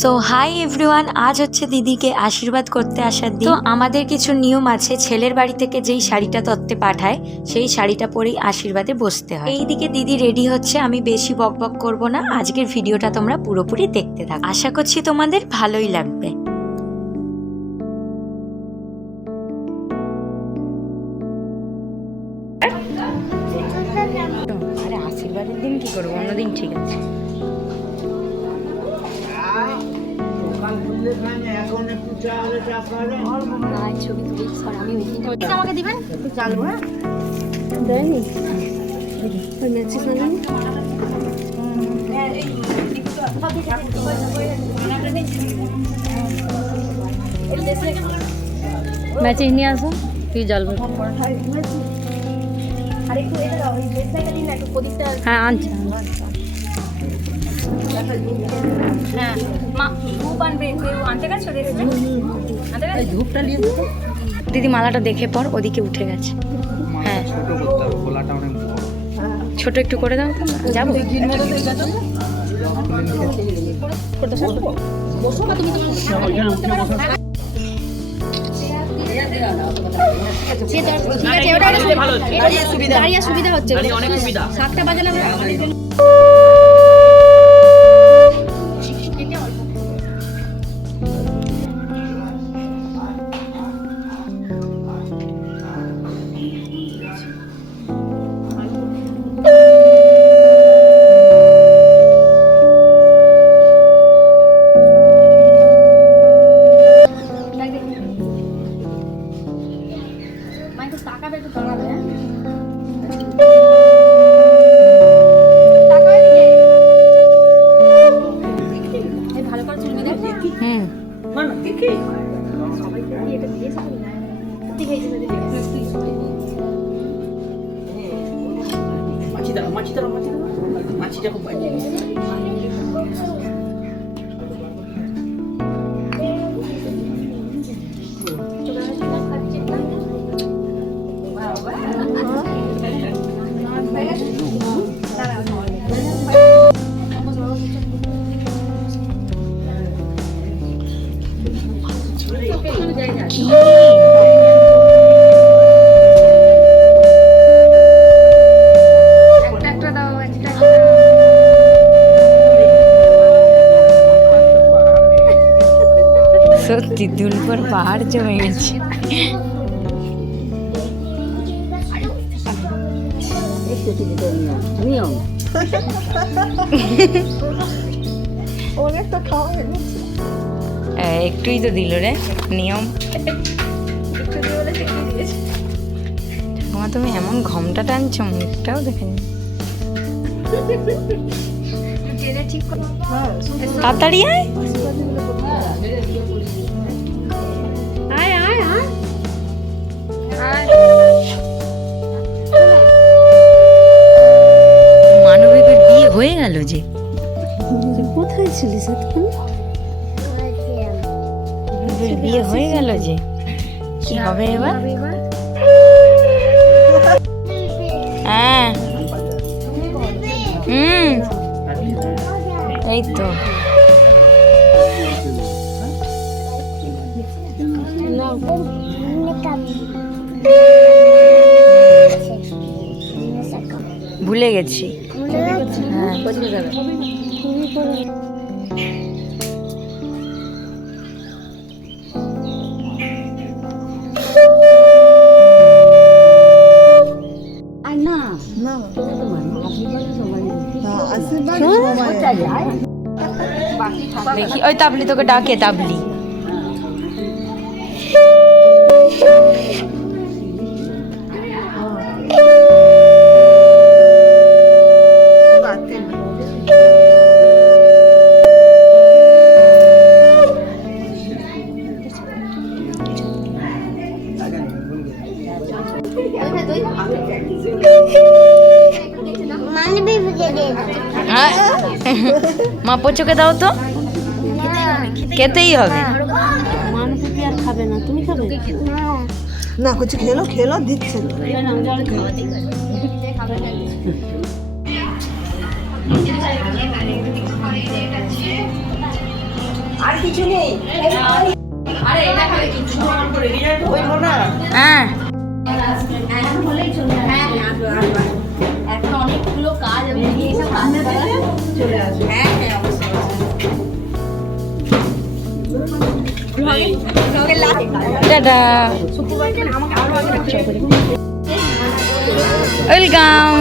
So hi everyone, আজ হচ্ছে দিদিকে আশীর্বাদ করতে আসার দিন। তো আমাদের কিছু নিয়ম আছে, ছেলের বাড়ি থেকে যেই শাড়িটা তত্ত্বে পাঠায় সেই শাড়িটা পরেই আশীর্বাদে বসতে হয়। এইদিকে দিদি রেডি হচ্ছে, আমি বেশি বকবক করব না, আজকের ভিডিওটা তোমরা পুরোপুরি দেখতে থাকো, আশা করছি তোমাদের ভালোই লাগবে। আরে আশীর্বাদের দিন কি করবো, অন্যদিন ঠিক আছে। আমাকে দিবেন চালু। হ্যাঁ দেয়নি ম্যাচিং নিয়ে আসো, তুই জল ভর। হ্যাঁ আনছি। হ্যাঁ মা ধূপ আনবে, আনতে গেছো? ধূপটা নিয়ে দিদি মালাটা দেখে পর, ওদিকে উঠে গেছে। হ্যাঁ ছোট একটু করে দাও, যাবো। সুবিধা হচ্ছে, 7টা বাজালে মাছিটা খুব বাজে। সত্যি দুলপুর পাহাড় জমে গেছে। একটুই তো দিল রে নিয়ম। তোমার তুমি এমন ঘমটা টানছো, মুখটাও দেখে নি। তাড়াতাড়ি আয়। মানবীর বিয়ে হয়ে গেল যে। কোথায় ছিলিস এতক্ষণ? বিয়ে হয়ে গেল যে, কি হবে এবার? হ্যাঁ এই তো ভুলে গেছি। হ্যাঁ দেখি ওই তাবলি তোকে ডাকে, তাবলি। মা পোচোকে দাও তো, খেতেই হবে। মানবী আর খাবে না, তুমি খাবে না? কিছু খেলো খেলো দিচ্ছে আর কিছু নেই আরে এটা খাবে কিন্তু ওই মোনা হ্যাঁ এখন অনেকগুলো কাজ আমি দিয়ে এসব কাজ চলে আসবে দাদা ওয়েলকাম